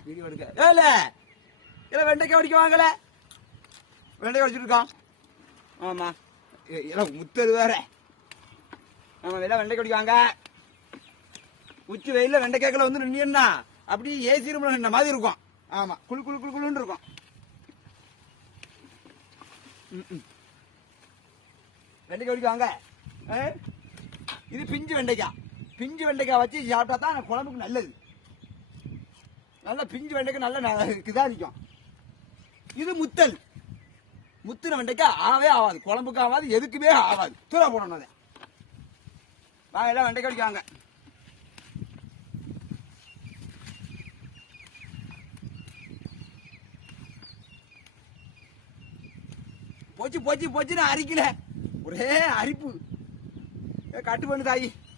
Video எடுக்க இல்ல இல்ல வெண்டைக்காய் உடைக்க வாங்கல வெண்டைக்காய் உடைச்சிருக்கோம். ஆமா இல்ல முத்தது வேற. ஆமா எல்லாம் வெண்டைக்காய் உடைக்க வாங்க. உச்சி வெயில வெண்டைக்காய்க்குள்ள வந்து நின்னா அப்படியே ஏசி ரூம்ல நின்ன மாதிரி இருக்கும். ஆமா குளு குளு குளு குளுன்னு இருக்கும். வெண்டைக்காய் உடைக்க வாங்க. இது பிஞ்சு வெண்டைக்காய். பிஞ்சு வெண்டைக்காய் வச்சு சாப்பிட்டா தான் குழம்புக்கு நல்லது. நல்ல பிஞ்சு வெண்டைக்காய் நல்ல இதா இருக்கும். இது முத்தல். முத்துன வெண்டைக்காய் ஆவே ஆகாது, குழம்புக்கு ஆகாது, எதுக்குமே ஆகாது. தூர போடணும். வாங்க எல்லாம் வெண்டைக்காய் உடைக்க வாங்க. போச்சு போச்சு போச்சுன்னு அரிக்கல, ஒரே அரிப்பு. கட்டு பண்ணு தாயி.